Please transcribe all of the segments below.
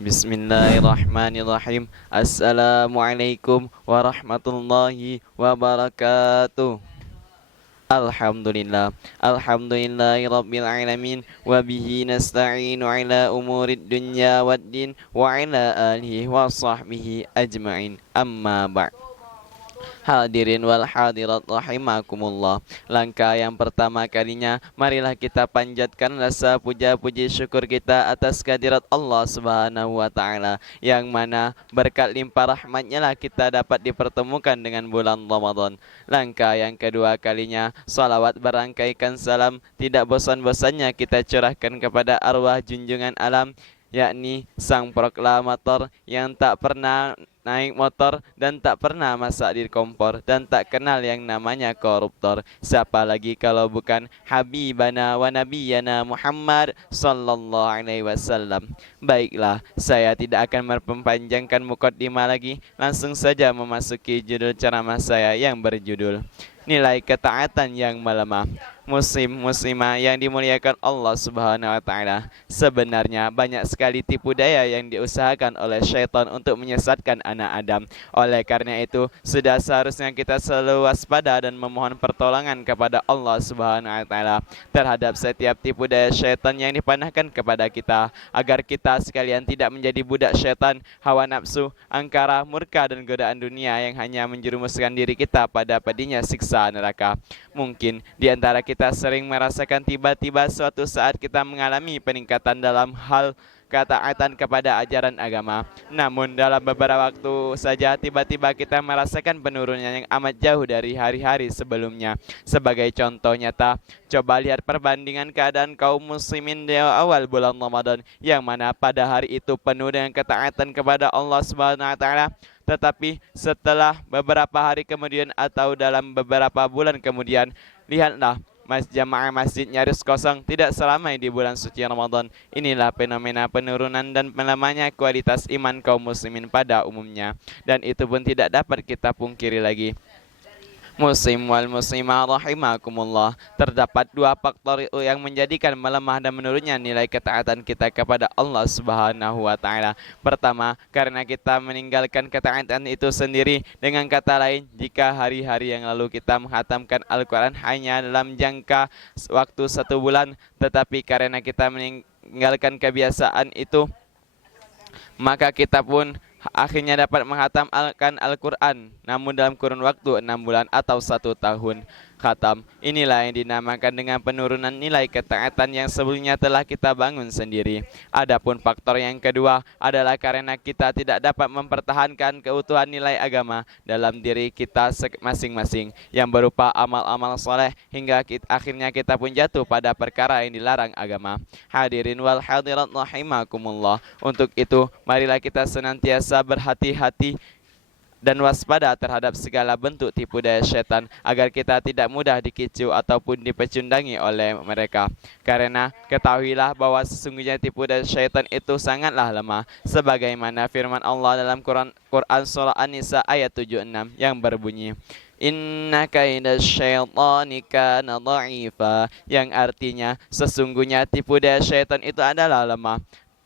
Bismillahirrahmanirrahim. Assalamualaikum warahmatullahi wabarakatuh. Alhamdulillah. Alhamdulillahi rabbil alamin. Wa bihi nasta'inu ala umurid dunya waddin. Wa ala alihi wa sahbihi ajma'in. Amma ba'd. Hadirin wal hadirat rahimakumullah. Langkah yang pertama kalinya, marilah kita panjatkan rasa puja-puji syukur kita atas kehadirat Allah Subhanahu wa taala, yang mana berkat limpah rahmatnya lah kita dapat dipertemukan dengan bulan Ramadan. Langkah yang kedua kalinya, salawat berangkaikan salam tidak bosan-bosannya kita curahkan kepada arwah junjungan alam, yakni sang proklamator yang tak pernah naik motor dan tak pernah masak di kompor dan tak kenal yang namanya koruptor. Siapa lagi kalau bukan Habibana wa Nabiyana Muhammad sallallahu alaihi wasallam. Baiklah, saya tidak akan memperpanjangkan mukaddimah lagi, langsung saja memasuki judul ceramah saya yang berjudul Nilai Ketaatan yang Melemah. Muslim-muslimah yang dimuliakan Allah Subhanahu wa taala, sebenarnya banyak sekali tipu daya yang diusahakan oleh syaitan untuk menyesatkan anak Adam. Oleh karena itu, sudah seharusnya kita selalu waspada dan memohon pertolongan kepada Allah Subhanahu wa taala terhadap setiap tipu daya syaitan yang dipanahkan kepada kita, agar kita sekalian tidak menjadi budak syaitan, hawa nafsu, angkara, murka dan godaan dunia yang hanya menjerumuskan diri kita pada pedihnya siksa neraka. Mungkin di antara kita sering merasakan tiba-tiba suatu saat kita mengalami peningkatan dalam hal ketaatan kepada ajaran agama. Namun dalam beberapa waktu saja tiba-tiba kita merasakan penurunan yang amat jauh dari hari-hari sebelumnya. Sebagai contoh nyata, coba lihat perbandingan keadaan kaum muslimin di awal bulan Ramadan, yang mana pada hari itu penuh dengan ketaatan kepada Allah Subhanahu wa taala. Tetapi setelah beberapa hari kemudian atau dalam beberapa bulan kemudian, lihatlah, jamaah masjid nyaris kosong, tidak seramai di bulan suci Ramadan. Inilah fenomena penurunan dan melemahnya kualitas iman kaum muslimin pada umumnya. Dan itu pun tidak dapat kita pungkiri lagi. Muslim wal muslimah rahimakumullah, terdapat dua faktor yang menjadikan melemah dan menurunnya nilai ketaatan kita kepada Allah Subhanahu wa taala. Pertama, karena kita meninggalkan ketaatan itu sendiri. Dengan kata lain, jika hari-hari yang lalu kita menghatamkan Al-Qur'an hanya dalam jangka waktu 1 bulan, tetapi karena kita meninggalkan kebiasaan itu, maka kita pun akhirnya dapat menghatamkan Al-Quran, namun dalam kurun waktu 6 bulan atau 1 tahun. Khatam, inilah yang dinamakan dengan penurunan nilai ketaatan yang sebelumnya telah kita bangun sendiri. Adapun faktor yang kedua adalah karena kita tidak dapat mempertahankan keutuhan nilai agama dalam diri kita masing-masing, yang berupa amal-amal soleh, hingga akhirnya kita pun jatuh pada perkara yang dilarang agama. Hadirin wal hadirat rahimakumullah, untuk itu marilah kita senantiasa berhati-hati dan waspada terhadap segala bentuk tipu daya syaitan, agar kita tidak mudah dikicu ataupun dipecundangi oleh mereka. Karena ketahuilah bahwa sesungguhnya tipu daya syaitan itu sangatlah lemah, sebagaimana firman Allah dalam Quran surah An-Nisa ayat 76 yang berbunyi, Inna kaida syaitani kana dha'ifa, yang artinya sesungguhnya tipu daya syaitan itu adalah lemah.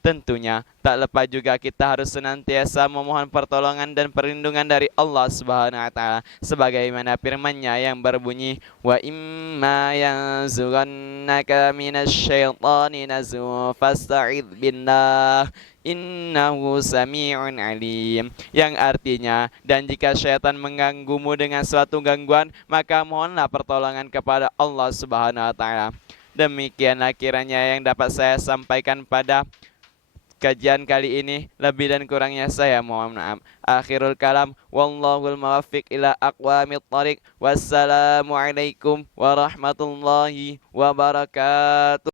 Tentunya tak lepas juga kita harus senantiasa memohon pertolongan dan perlindungan dari Allah Subhanahu wa taala, sebagaimana firman-Nya yang berbunyi, wa imma yanzughannaka minasyaitani nazghun fasta'idz billah innahu sami'un alim, yang artinya, dan jika syaitan mengganggumu dengan suatu gangguan, maka mohonlah pertolongan kepada Allah Subhanahu wa taala. Demikianlah kiranya yang dapat saya sampaikan pada kajian kali ini. Lebih dan kurangnya saya mohon maaf. Akhirul kalam, wallahul muwaffiq ila aqwamit thariq. Wassalamualaikum warahmatullahi wabarakatuh.